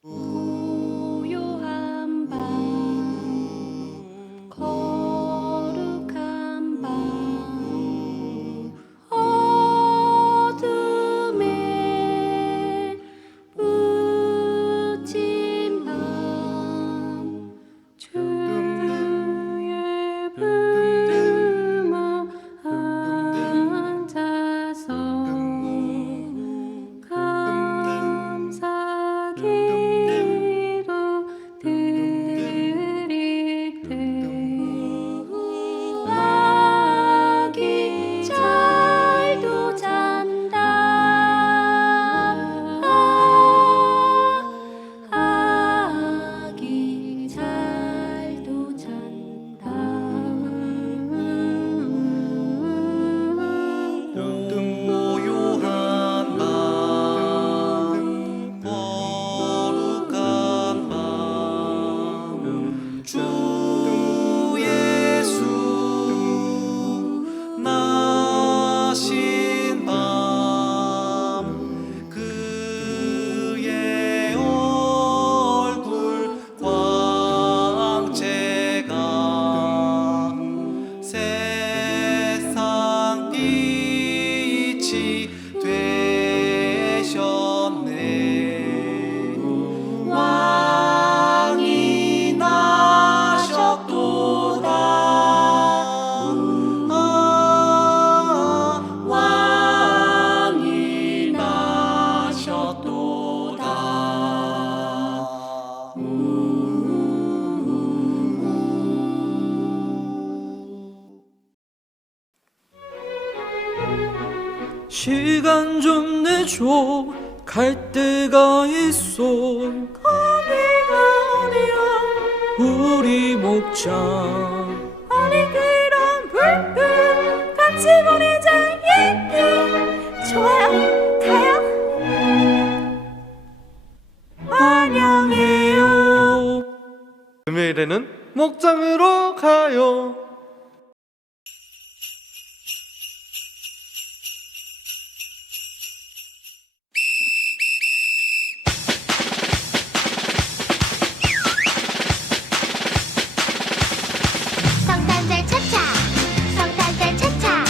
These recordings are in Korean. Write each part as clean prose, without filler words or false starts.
고요한 밤, 거룩한 밤, 어둠에 묻힌 밤, 주의 품어 앉아서 감사기도 드릴 때 아기 잘도 잔다. 아기 잘도 잔다. 고요한 밤, 거룩한 밤, 주 예수 나신 밤, 그의 얼굴 광채가 세상 빛이 되셨네. 왕이 나셨도다. 왕이 나셨도다. 시간 좀 내줘, 갈 데가 있어. 거기가 어디야? 우리 목장. 아니 그럼 불끈 같이 보내자. 좋아요. 가요. 환영해요. 금요일에는 목장으로 가요. 성탄절 차차, 성탄절 차차,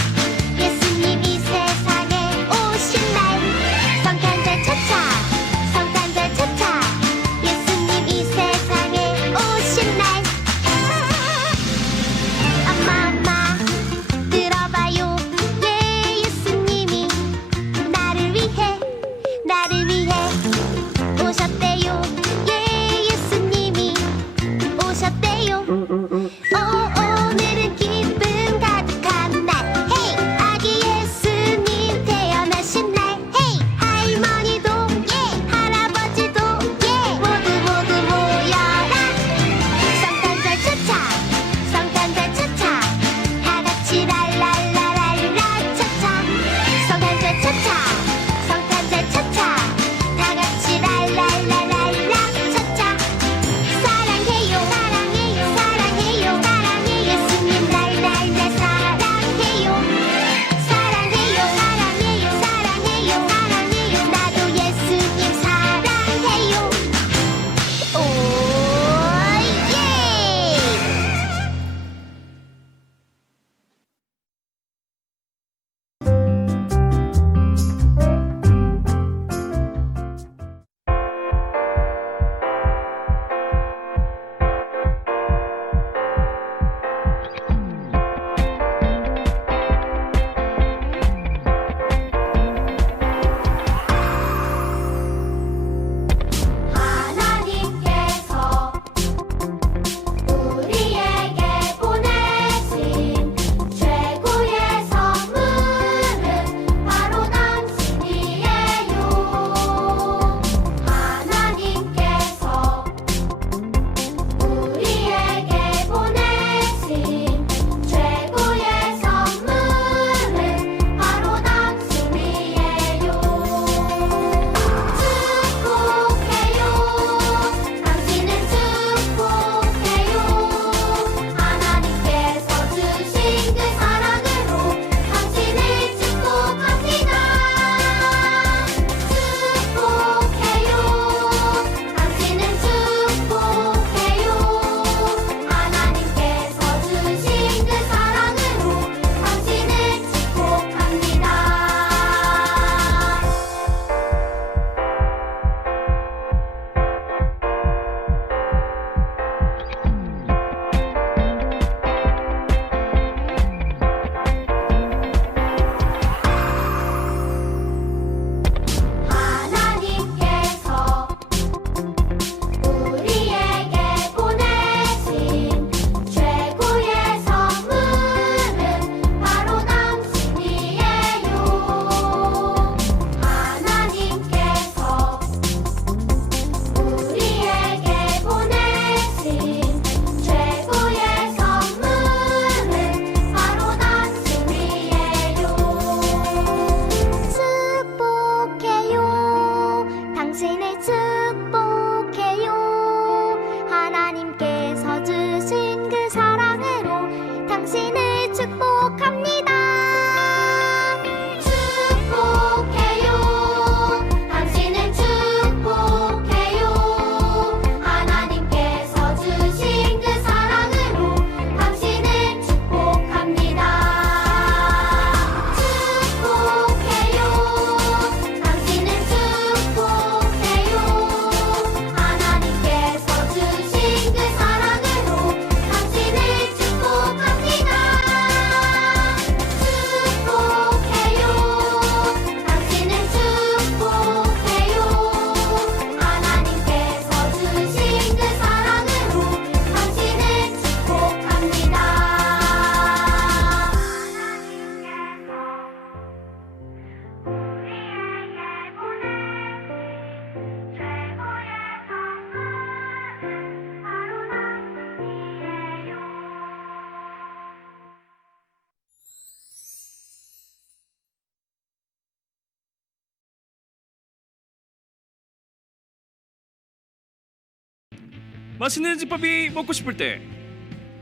맛있는 집밥이 먹고 싶을 때,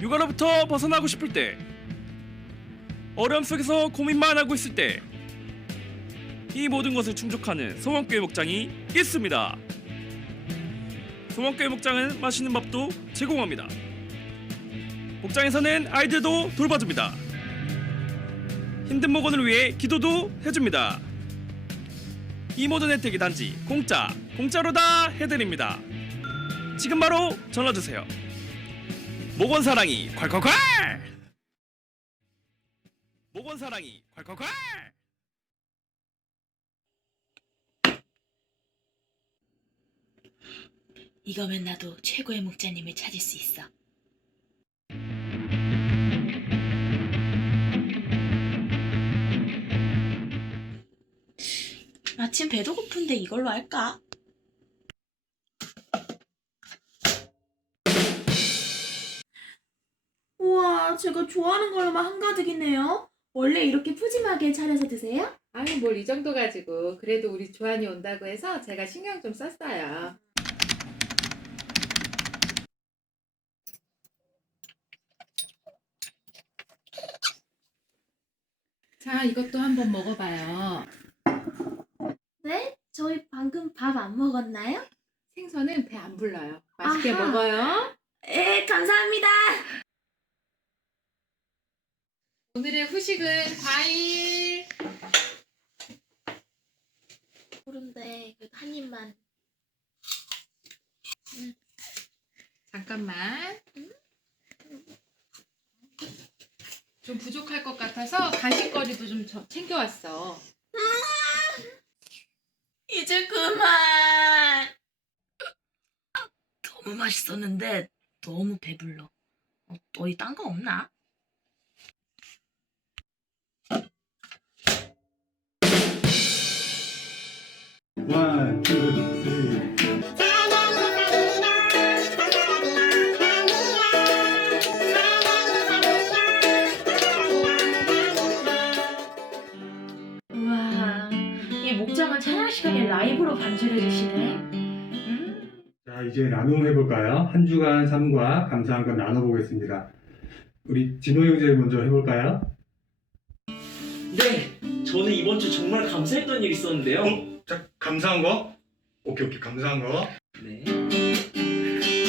육아로부터 벗어나고 싶을 때, 어려움 속에서 고민만 하고 있을 때, 이 모든 것을 충족하는 소원교회 목장이 있습니다. 소원교회 목장은 맛있는 밥도 제공합니다. 목장에서는 아이들도 돌봐줍니다. 힘든 목원을 위해 기도도 해줍니다. 이 모든 혜택이 단지 공짜로 다 해드립니다. 지금 바로 전화주세요. 목원 사랑이 콸콸콸! 목원 사랑이 콸콸콸! 이거면 나도 최고의 목자님을 찾을 수 있어. 마침 배도 고픈데 이걸로 할까? 우와, 제가 좋아하는 걸로만 한가득이네요. 원래 이렇게 푸짐하게 차려서 드세요? 아니 뭘 이 정도 가지고 그래도 우리 조한이 온다고 해서 제가 신경 좀 썼어요. 자, 이것도 한번 먹어봐요. 네? 저희 방금 밥 안 먹었나요? 생선은 배 안 불러요. 맛있게 아하. 먹어요. 예, 감사합니다. 오늘의 후식은 과일. 그런데 그래도 한 입만. 잠깐만. 좀 부족할 것 같아서 간식거리도 좀 챙겨왔어. 이제 그만. 너무 맛있었는데 너무 배불러. 어디 딴 거 없나? One, two, three. 우와, 이 목장은 찬양 시간에 라이브로 반주를 주시네. 자, 이제 나눔 해볼까요? 한 주간 삶과 감사한 것 나눠보겠습니다. 우리 진호 형제 먼저 해볼까요? 네, 저는 이번 주 정말 감사했던 일이 있었는데요. 자, 감사한 거? 오케이, 감사한 거. 네.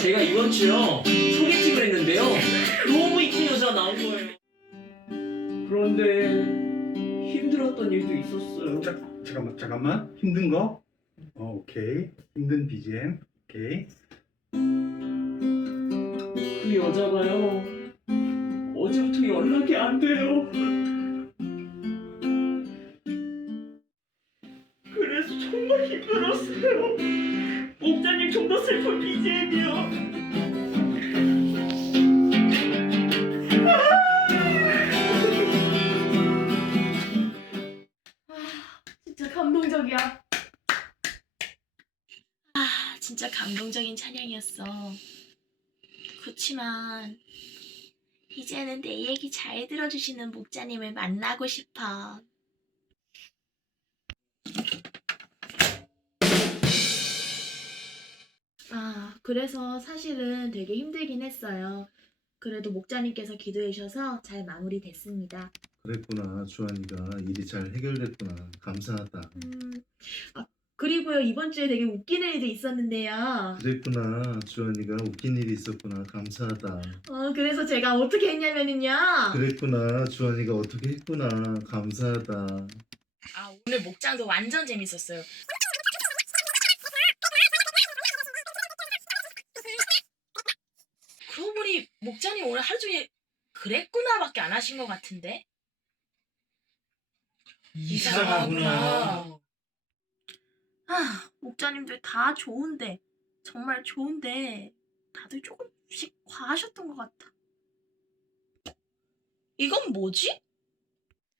제가 이번 주요 소개팅을 했는데요. 너무 이쁜 여자가 나온 거예요. 그런데 힘들었던 일도 있었어요. 자, 잠깐만. 힘든 거? 오케이. 힘든 BGM. 오케이. 그 여자가요. 어제부터 연락이 안 돼요. 그래서 정말 힘들었어요. 목자님 좀 더 슬픈 BGM이요. 진짜 감동적이야. 진짜 감동적인 찬양이었어. 그치만 이제는 내 얘기 잘 들어주시는 목자님을 만나고 싶어. 그래서 사실은 되게 힘들긴 했어요. 그래도 목자님께서 기도해 주셔서 잘 마무리됐습니다. 그랬구나. 주한이가 일이 잘 해결됐구나. 감사하다. 그리고요, 이번 주에 되게 웃기는 일도 있었는데요. 그랬구나. 주한이가 웃긴 일이 있었구나. 감사하다. 그래서 제가 어떻게 했냐면은요. 그랬구나. 주한이가 어떻게 했구나. 감사하다. 오늘 목장도 완전 재밌었어요. 그러고 보니 목장님 오늘 하루 종일 그랬구나밖에 안 하신 것 같은데? 이상하구나. 목자님들 다 좋은데, 정말 좋은데 다들 조금씩 과하셨던 것 같아. 이건 뭐지?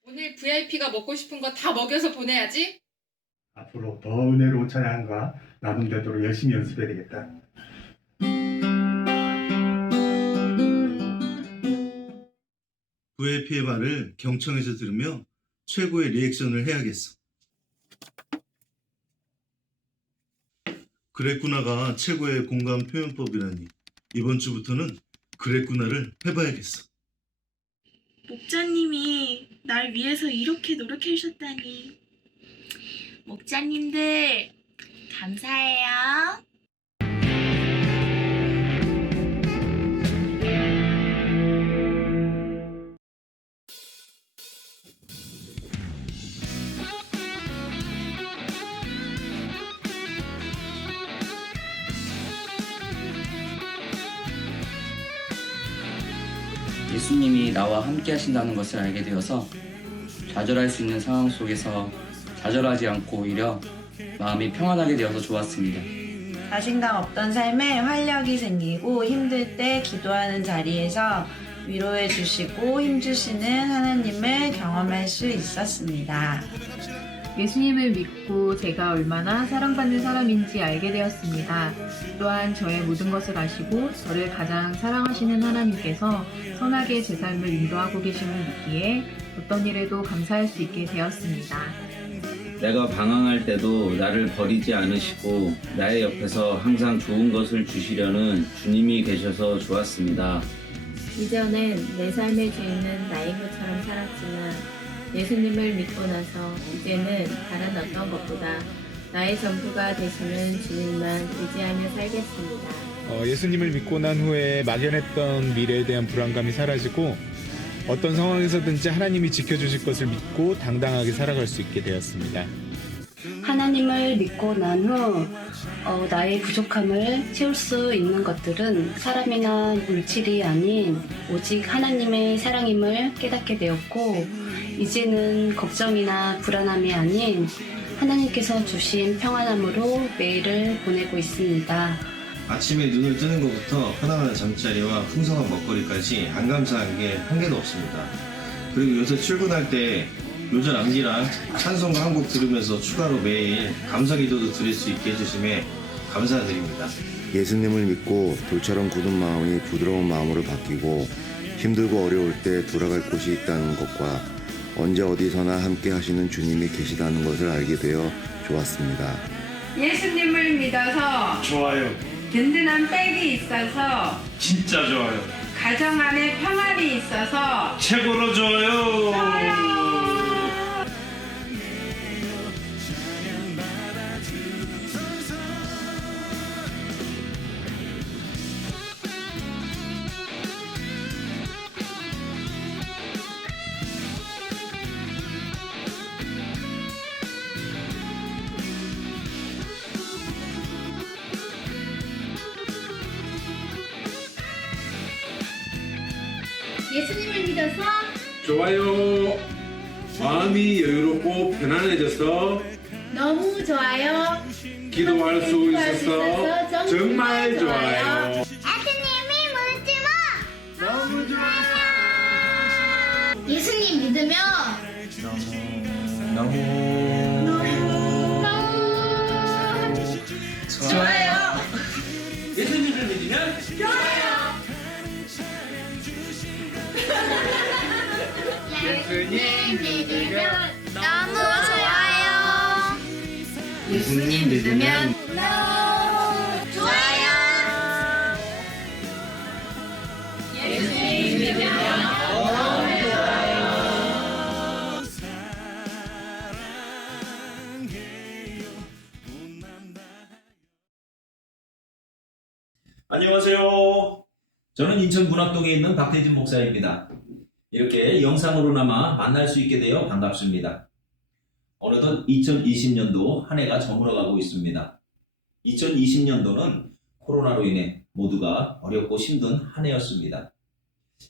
오늘 VIP가 먹고 싶은 거 다 먹여서 보내야지. 앞으로 더 은혜로운 찬양과 나눔되도록 열심히 연습해야 되겠다. VIP의 말을 경청해서 들으며 최고의 리액션을 해야겠어. 그랬구나가 최고의 공감 표현법이라니. 이번 주부터는 그랬구나를 해봐야겠어. 목자님이 날 위해서 이렇게 노력해 주셨다니. 목자님들 감사해요. 예수님이 나와 함께 하신다는 것을 알게 되어서 좌절할 수 있는 상황 속에서 좌절하지 않고 오히려 마음이 평안하게 되어서 좋았습니다. 자신감 없던 삶에 활력이 생기고 힘들 때 기도하는 자리에서 위로해 주시고 힘주시는 하나님을 경험할 수 있었습니다. 예수님을 믿고 제가 얼마나 사랑받는 사람인지 알게 되었습니다. 또한 저의 모든 것을 아시고 저를 가장 사랑하시는 하나님께서 선하게 제 삶을 인도하고 계심을 믿기에 어떤 일에도 감사할 수 있게 되었습니다. 내가 방황할 때도 나를 버리지 않으시고 나의 옆에서 항상 좋은 것을 주시려는 주님이 계셔서 좋았습니다. 이전엔 내 삶의 죄인은 나인 것처럼 살았지만 예수님을 믿고 나서 이제는 다른 어떤 것보다 나의 전부가 되시는 주님만 의지하며 살겠습니다. 예수님을 믿고 난 후에 막연했던 미래에 대한 불안감이 사라지고 어떤 상황에서든지 하나님이 지켜주실 것을 믿고 당당하게 살아갈 수 있게 되었습니다. 하나님을 믿고 난 후 나의 부족함을 채울 수 있는 것들은 사람이나 물질이 아닌 오직 하나님의 사랑임을 깨닫게 되었고 이제는 걱정이나 불안함이 아닌 하나님께서 주신 평안함으로 매일을 보내고 있습니다. 아침에 눈을 뜨는 것부터 편안한 잠자리와 풍성한 먹거리까지 안 감사한 게 한 개도 없습니다. 그리고 요새 출근할 때 요절 암기랑 찬송가 한 곡 들으면서 추가로 매일 감사기도도 드릴 수 있게 해주심에 감사드립니다. 예수님을 믿고 돌처럼 굳은 마음이 부드러운 마음으로 바뀌고 힘들고 어려울 때 돌아갈 곳이 있다는 것과 언제 어디서나 함께 하시는 주님이 계시다는 것을 알게 되어 좋았습니다. 예수님을 믿어서 좋아요. 든든한 백이 있어서 진짜 좋아요. 가정 안에 평안이 있어서 최고로 좋아요. 예수님을 믿어서 좋아요. 마음이 여유롭고 편안해져서 너무 좋아요. 기도할 수 있어서 정말 좋아요. 예수님이 묻지마 너무 좋아요. 예수님 믿으면 좋아요. 예수님을 믿으면 좋아요. 예수님 믿으면 너무 좋아요. 예수님 믿으면 너무 좋아요. 예수님 믿으면 너무 좋아요. 안녕하세요. 저는 인천 문학동에 있는 박태진 목사입니다. 이렇게 영상으로나마 만날 수 있게 되어 반갑습니다. 어느덧 2020년도 한 해가 저물어가고 있습니다. 2020년도는 코로나로 인해 모두가 어렵고 힘든 한 해였습니다.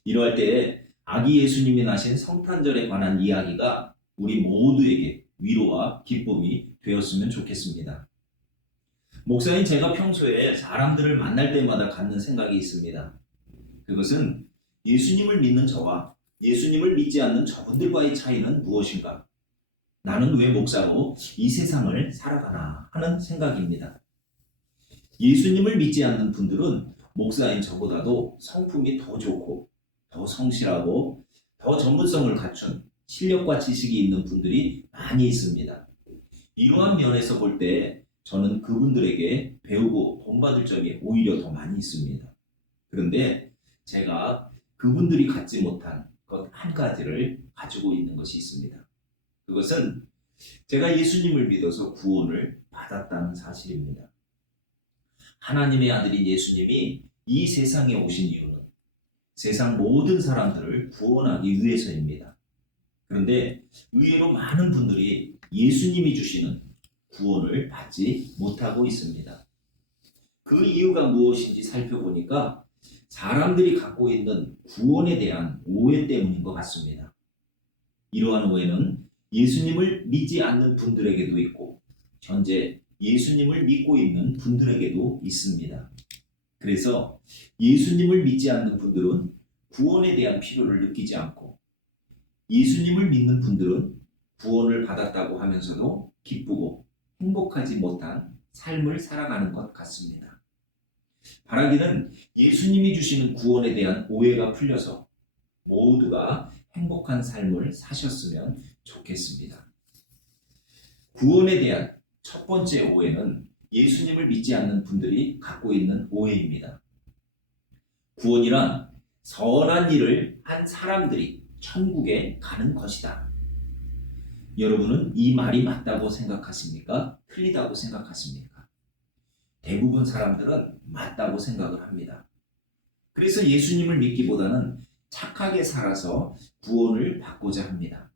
이러할 때에 아기 예수님이 나신 성탄절에 관한 이야기가 우리 모두에게 위로와 기쁨이 되었으면 좋겠습니다. 목사인 제가 평소에 사람들을 만날 때마다 갖는 생각이 있습니다. 그것은 예수님을 믿는 저와 예수님을 믿지 않는 저분들과의 차이는 무엇인가? 나는 왜 목사로 이 세상을 살아가나 하는 생각입니다. 예수님을 믿지 않는 분들은 목사인 저보다도 성품이 더 좋고 더 성실하고 더 전문성을 갖춘 실력과 지식이 있는 분들이 많이 있습니다. 이러한 면에서 볼 때 저는 그분들에게 배우고 본받을 점이 오히려 더 많이 있습니다. 그런데 제가 그분들이 갖지 못한 것 한 가지를 가지고 있는 것이 있습니다. 그것은 제가 예수님을 믿어서 구원을 받았다는 사실입니다. 하나님의 아들인 예수님이 이 세상에 오신 이유는 세상 모든 사람들을 구원하기 위해서입니다. 그런데 의외로 많은 분들이 예수님이 주시는 구원을 받지 못하고 있습니다. 그 이유가 무엇인지 살펴보니까 사람들이 갖고 있는 구원에 대한 오해 때문인 것 같습니다. 이러한 오해는 예수님을 믿지 않는 분들에게도 있고 현재 예수님을 믿고 있는 분들에게도 있습니다. 그래서 예수님을 믿지 않는 분들은 구원에 대한 필요를 느끼지 않고 예수님을 믿는 분들은 구원을 받았다고 하면서도 기쁘고 행복하지 못한 삶을 살아가는 것 같습니다. 바라기는 예수님이 주시는 구원에 대한 오해가 풀려서 모두가 행복한 삶을 사셨으면 좋겠습니다. 구원에 대한 첫 번째 오해는 예수님을 믿지 않는 분들이 갖고 있는 오해입니다. 구원이란 선한 일을 한 사람들이 천국에 가는 것이다. 여러분은 이 말이 맞다고 생각하십니까? 틀리다고 생각하십니까? 대부분 사람들은 맞다고 생각을 합니다. 그래서 예수님을 믿기보다는 착하게 살아서 구원을 받고자 합니다.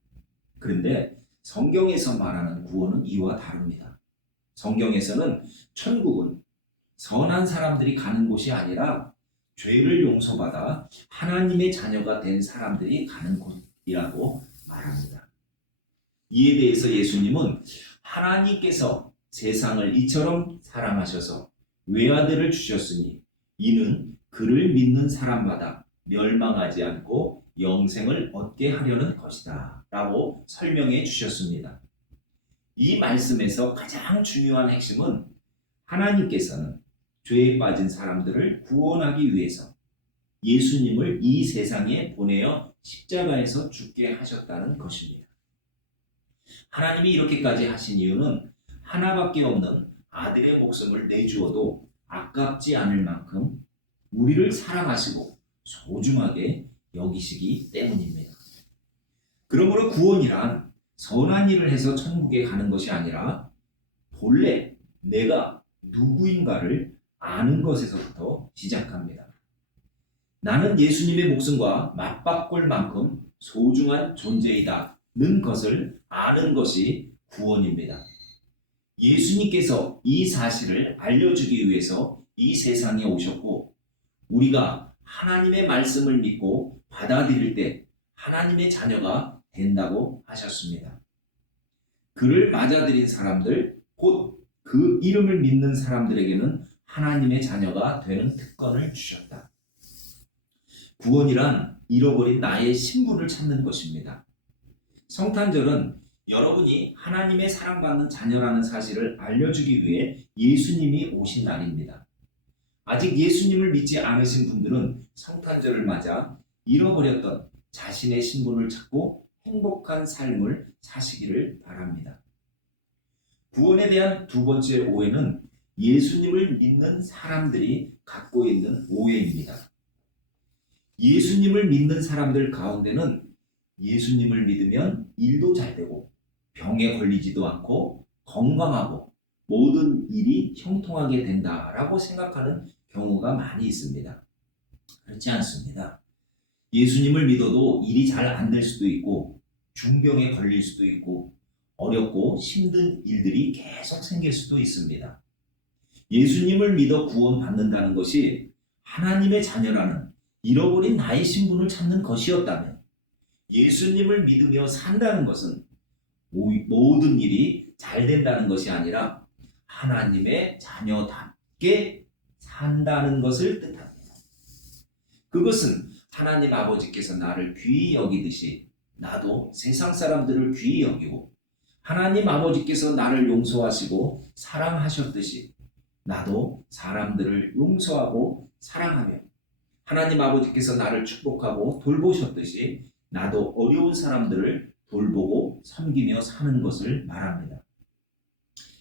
그런데 성경에서 말하는 구원은 이와 다릅니다. 성경에서는 천국은 선한 사람들이 가는 곳이 아니라 죄를 용서받아 하나님의 자녀가 된 사람들이 가는 곳이라고 말합니다. 이에 대해서 예수님은 하나님께서 세상을 이처럼 사랑하셔서 외아들을 주셨으니 이는 그를 믿는 사람마다 멸망하지 않고 영생을 얻게 하려는 것이다 라고 설명해 주셨습니다. 이 말씀에서 가장 중요한 핵심은 하나님께서는 죄에 빠진 사람들을 구원하기 위해서 예수님을 이 세상에 보내어 십자가에서 죽게 하셨다는 것입니다. 하나님이 이렇게까지 하신 이유는 하나밖에 없는 아들의 목숨을 내주어도 아깝지 않을 만큼 우리를 사랑하시고 소중하게 여기시기 때문입니다. 그러므로 구원이란 선한 일을 해서 천국에 가는 것이 아니라 본래 내가 누구인가를 아는 것에서부터 시작합니다. 나는 예수님의 목숨과 맞바꿀 만큼 소중한 존재이다는 것을 아는 것이 구원입니다. 예수님께서 이 사실을 알려주기 위해서 이 세상에 오셨고 우리가 하나님의 말씀을 믿고 받아들일 때 하나님의 자녀가 된다고 하셨습니다. 그를 맞아들인 사람들, 곧 그 이름을 믿는 사람들에게는 하나님의 자녀가 되는 특권을 주셨다. 구원이란 잃어버린 나의 신분을 찾는 것입니다. 성탄절은 여러분이 하나님의 사랑받는 자녀라는 사실을 알려주기 위해 예수님이 오신 날입니다. 아직 예수님을 믿지 않으신 분들은 성탄절을 맞아 잃어버렸던 자신의 신분을 찾고 행복한 삶을 사시기를 바랍니다. 구원에 대한 두 번째 오해는 예수님을 믿는 사람들이 갖고 있는 오해입니다. 예수님을 믿는 사람들 가운데는 예수님을 믿으면 일도 잘 되고 병에 걸리지도 않고 건강하고 모든 일이 형통하게 된다라고 생각하는 경우가 많이 있습니다. 그렇지 않습니다. 예수님을 믿어도 일이 잘 안 될 수도 있고 중병에 걸릴 수도 있고 어렵고 힘든 일들이 계속 생길 수도 있습니다. 예수님을 믿어 구원받는다는 것이 하나님의 자녀라는 잃어버린 나의 신분을 찾는 것이었다면 예수님을 믿으며 산다는 것은 모든 일이 잘 된다는 것이 아니라 하나님의 자녀답게 산다는 것을 뜻합니다. 그것은 하나님 아버지께서 나를 귀히 여기듯이 나도 세상 사람들을 귀히 여기고 하나님 아버지께서 나를 용서하시고 사랑하셨듯이 나도 사람들을 용서하고 사랑하며 하나님 아버지께서 나를 축복하고 돌보셨듯이 나도 어려운 사람들을 돌보고 섬기며 사는 것을 말합니다.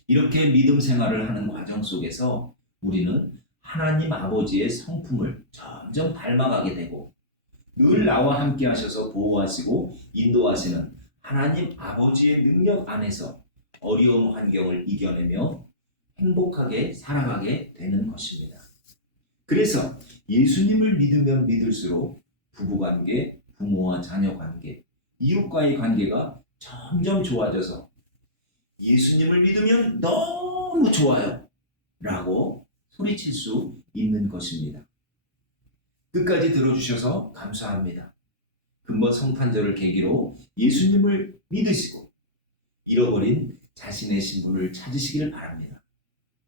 이렇게 믿음 생활을 하는 과정 속에서 우리는 하나님 아버지의 성품을 점점 닮아가게 되고 늘 나와 함께 하셔서 보호하시고 인도하시는 하나님 아버지의 능력 안에서 어려운 환경을 이겨내며 행복하게 살아가게 되는 것입니다. 그래서 예수님을 믿으면 믿을수록 부부관계, 부모와 자녀관계, 이웃과의 관계가 점점 좋아져서 예수님을 믿으면 너무 좋아요 라고 소리칠 수 있는 것입니다. 끝까지 들어주셔서 감사합니다. 금번 성탄절을 계기로 예수님을 믿으시고 잃어버린 자신의 신분을 찾으시길 바랍니다.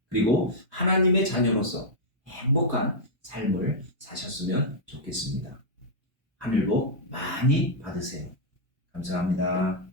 그리고 하나님의 자녀로서 행복한 삶을 사셨으면 좋겠습니다. 하늘복 많이 받으세요. 감사합니다.